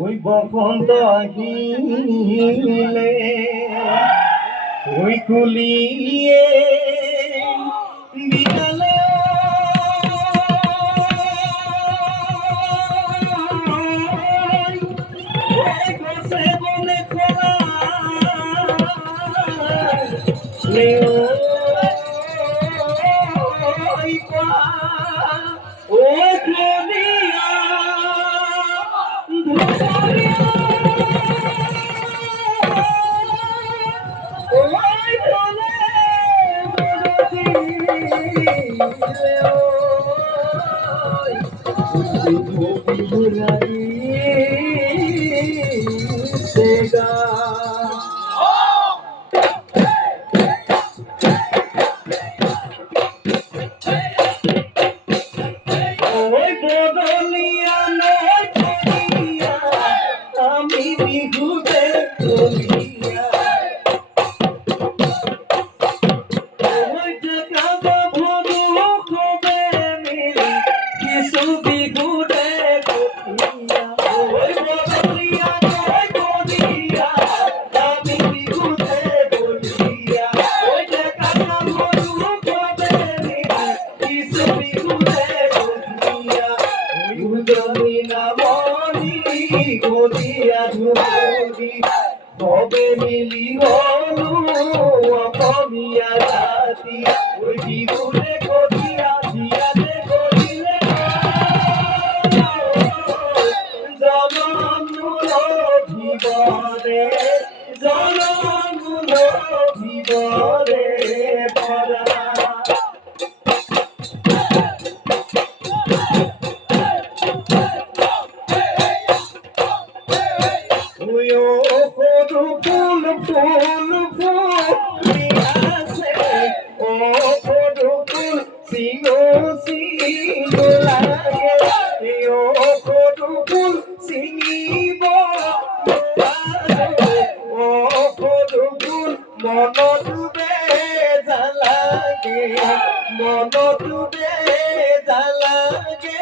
ওই বসন্ত আহিলে ওই কুলিয়ে বিনালে গছে বনে খোলা ওই কুলিয়া ওই বদলিয়া নয় আমি বিহুতে বলিয়া ওই জায়গা ভরু হবে মিলি কিছু বিহুতে বলিয়া ওই বদলিয়া নয় বলিয়া আমি বিহুতে বলিয়া ওই জায়গা ভরু হবে মিলি কিছু বিহুতে বলিয়া ওই জমিনা মনি গদিয়া ধুরি কবে মিলি হলু অসমীয়া জাতি ওই বিহুতে গদিয়া দিয়াতে গদিলে জনম ভিবরে জনম ভিবরে পরা ফুল ফুল আছে ও ফুল ফুল সিংহ সিংহ লাগে ও ফুল ফুল সিংহ ও ফুল ফুল মন ডুবে জালাগে মন ডুবে জালাগে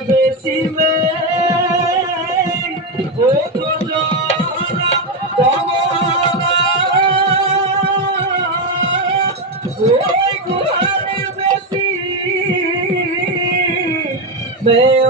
बेसी में हो तो जाना कमाना कोई गुहार बेसी मैं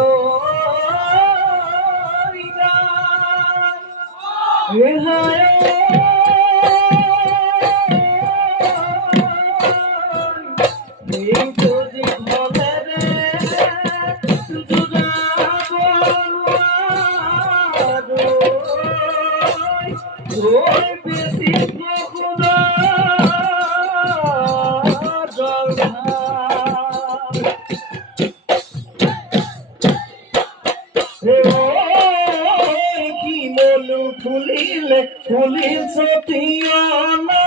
খুলিলে খুলিল সতিয়া না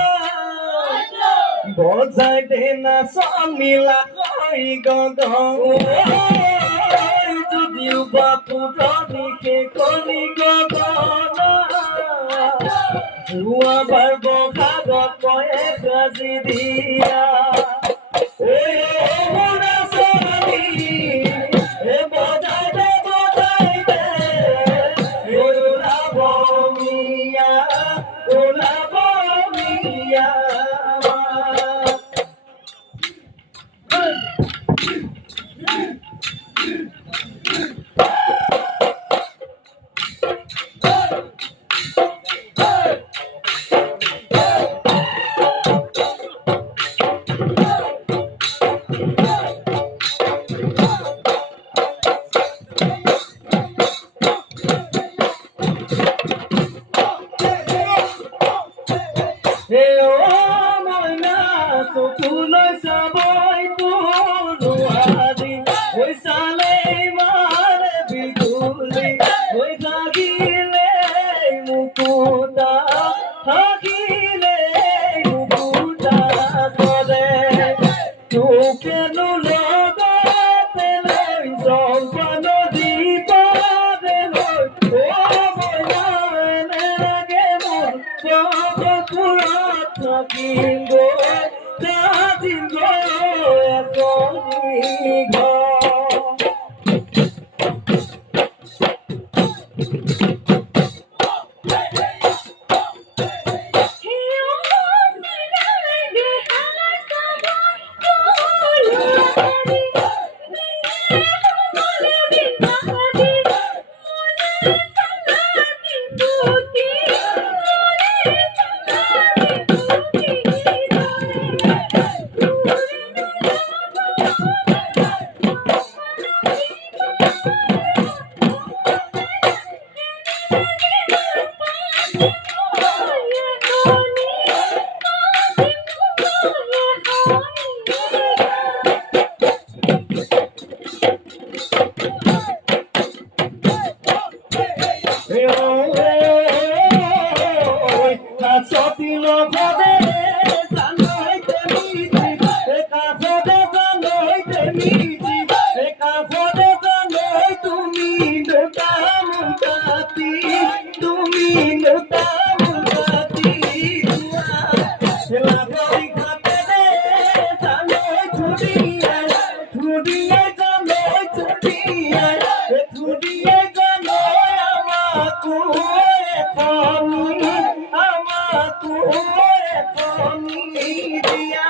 বজাই দে না সমিলা কই গগ যদিও বাপু রনিকে কলি গগনা আবার বখাগত কয়ে কাজি দিয়া ওই মোরা সনি এ বজাই দে ওরা বমিয়া Tuloy sabay tunuadi, oy salay mare biguli, oy hagile mukuta, hagile mukuta kore, tu kenu logate loy sompano dipade loy, o moyane lage mon, jogo kurat hakingo. Jingo ekoni ঘর Sotilo bade sanoi temiti eka bade sanoi temiti eka bade sanoi tumi nutamutati la bari khate de sanoi chudiya sanoi chudiya chudiya sanoi amaku ekhoni amaku ekhoni dia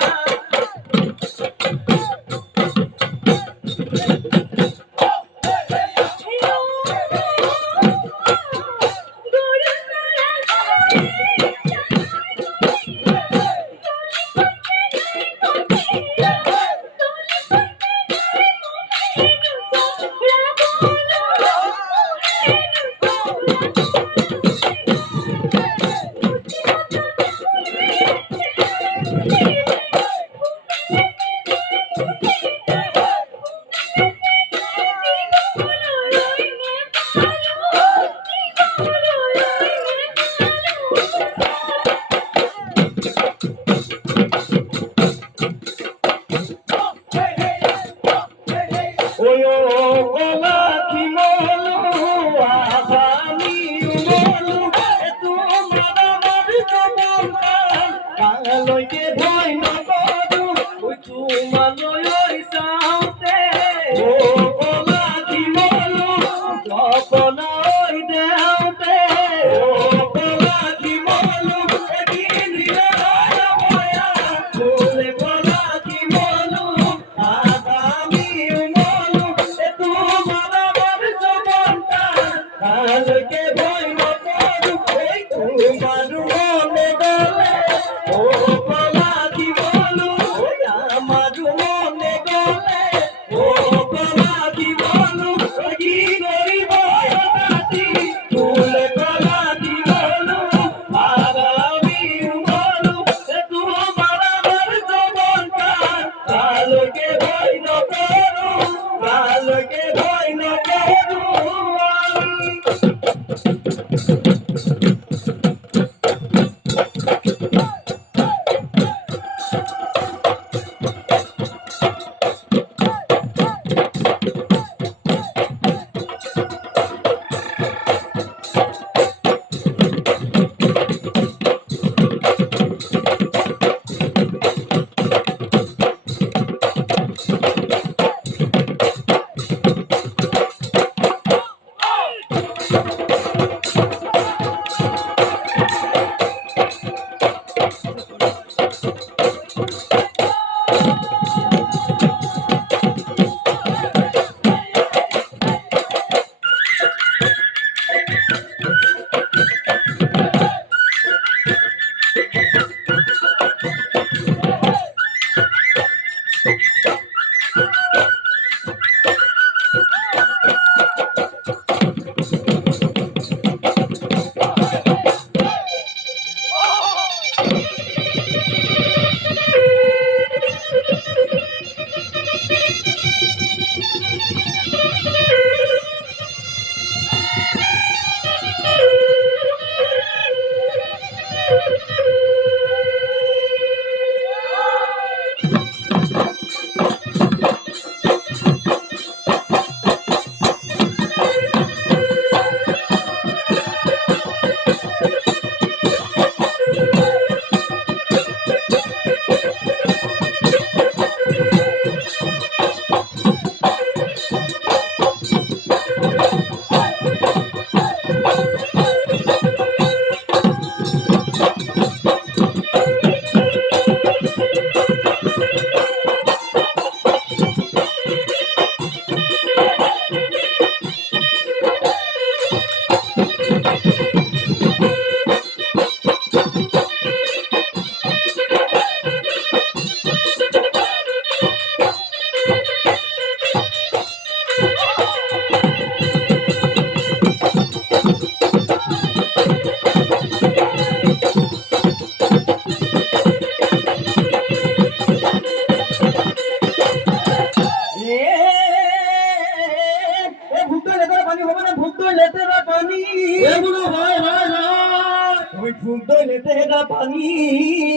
ফুক দইলে তেরা পানি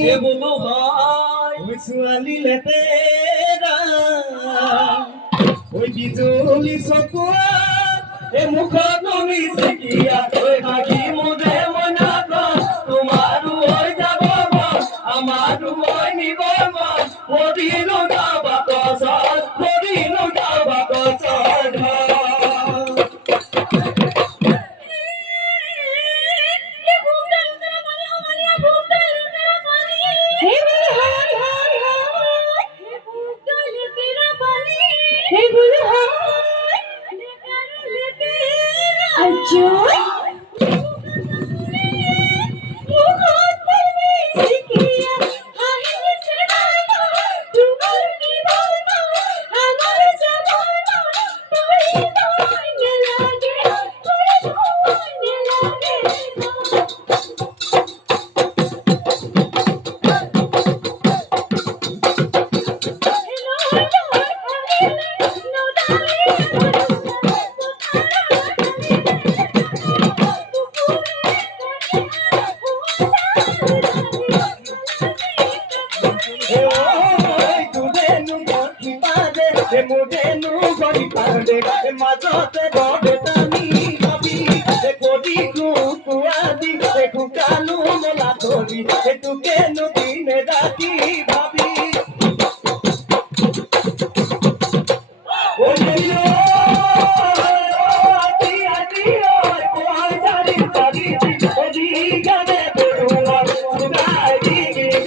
এ বলো ভাই ওই ছোৱালীলে তেৰা ওই বিজুলি চকুয়া এ মুখত তুমি চিকিয়া ওই হাগি মুদে মনা তোমারও হয়ে যাব আমারও হয়ে নিব মদিনো যাবা কসর মদিনো যাবা কসর মুদেনু গরি পারে মাজতে বড় টানি ভাবি কোডি কুয়াদি কুকালু মোলা ধরি তুকে নদীনে রাখি ভাবি ও দিও আতি আতি ও হাজারি সারি ও দি গানে বড়ুয়া সুগাই দি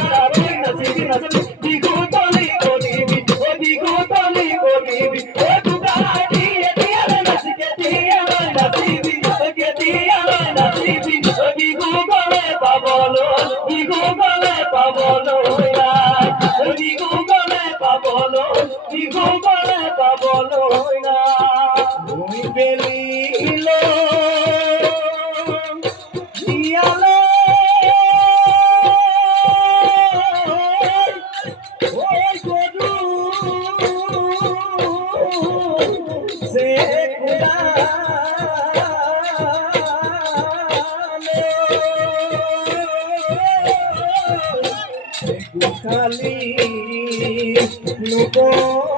গরা রই নসিবি নসিবি দি গোতলি কোদিবি ও দি গোতলি কোদিবি ও দুগাই দি এতিয়ালে নসিকে তিয়ালে নসিবি ও কে তিয়ালে নসিবি ও দি গোগলে পাবলো দি গোগলে পাবলো ইয়াই ও দি গোগলে পাবলো দি গোগলে পাবলো ইয়াই ওই বেলিলো দিয়ালো ওই গরু সে কুড়ালো খালি লোক